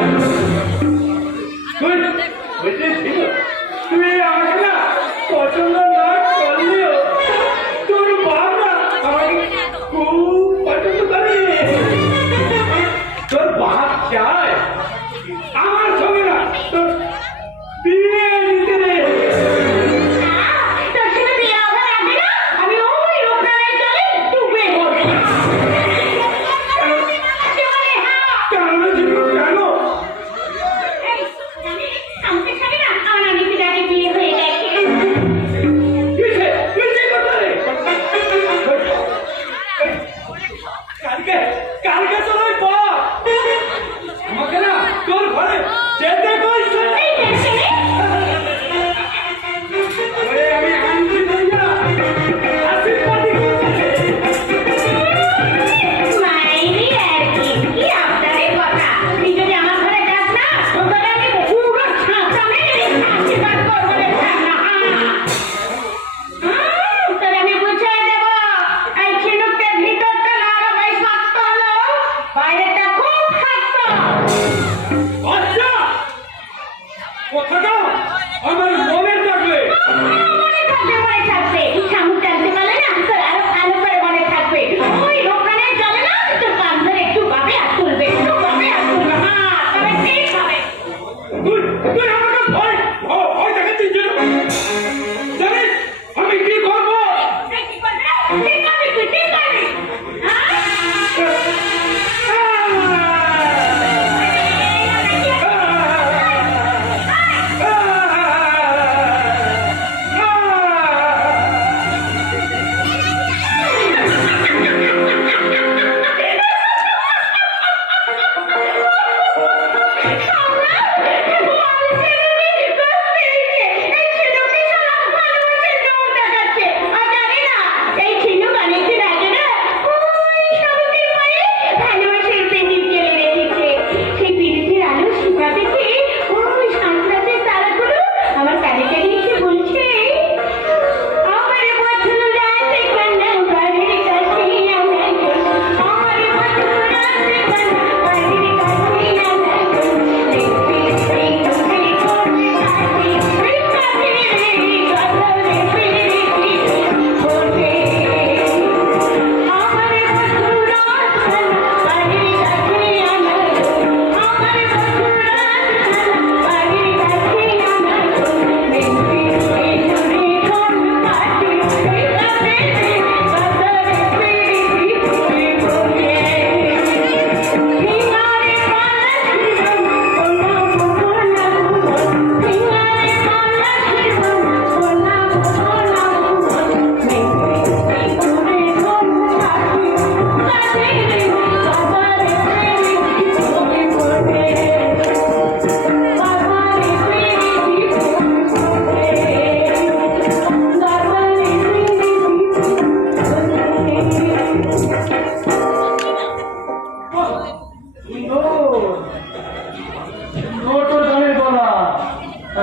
Amen. আমার মনে থাকবে।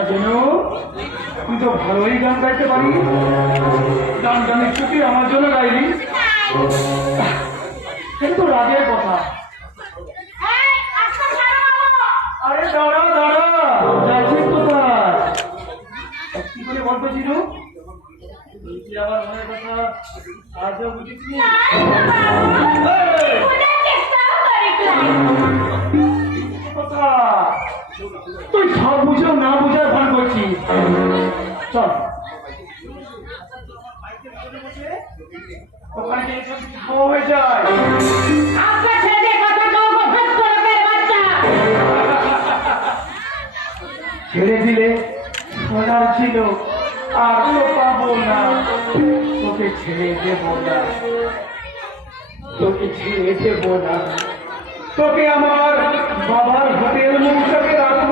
যেন তুই তো ভালোই গান গাইতে পারি গান গানের ছুটি আমার জন্য গাইলি। এটা তো রাগের কথা। আরে দাঁড়া দাঁড়া। যাচ্ছিস কোথায় কি করে বলতো কি আমার মনের কথা। আজও বুঝিসনি? বুঝেও না বুঝার ভান করছিস চল। ওখানে হয়ে যায়। ছেড়ে দিলে সোনার ছিল আর তো পাবো না। তোকে ছেড়ে দেব না। তোকে ছেড়ে দেব না। তোকে আমার বাবার হোটেল মুখটাকে রাখব।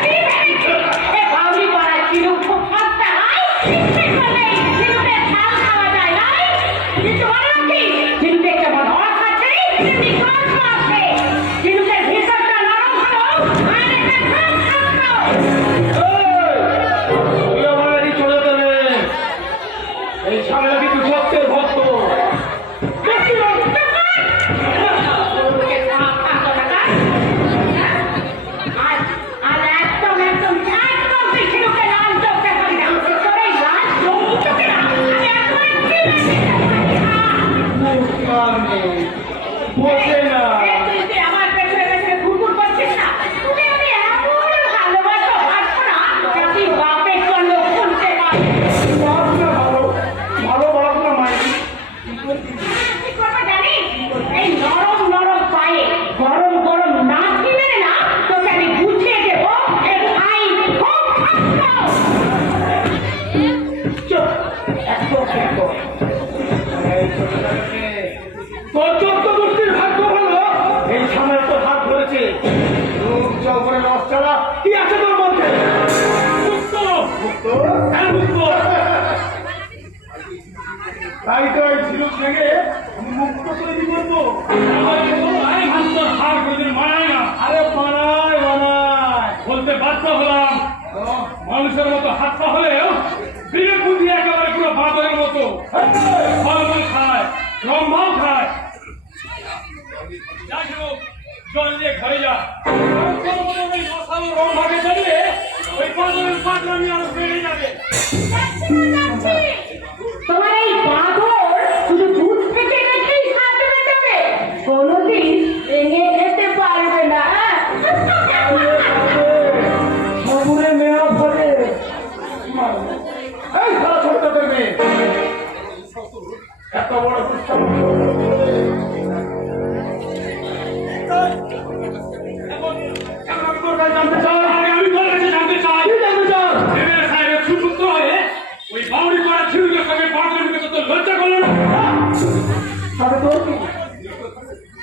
মুক্ত তাই খায় যাই হোক, জল নিয়ে ঘরে যা। মশাল রম্ভাকে জানিয়ে ওই বাদরের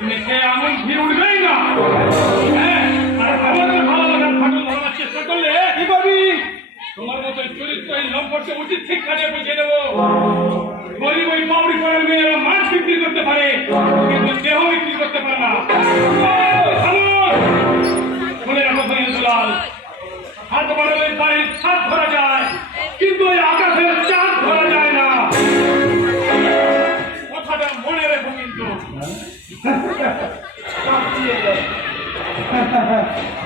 সে আগুন ঘিরে উঠবেই না। হ্যাঁ চেষ্টা করলে কি করবি? তোমার মতো চরিত্রহীন লম্পটকে উচিত শিক্ষা দিয়ে বুঝিয়ে দেবো। গরিব ওই পাউরি করার মাছ বিক্রি করতে পারে, কিন্তু দেহ বিক্রি করতে পারে না! শুনে রাখো দুলাল, হাত বাড়ালে বাড়ির ছাদ ধরা যায়, কিন্তু ওই আকাশের চাঁদ 哈哈哈哈八戒哈哈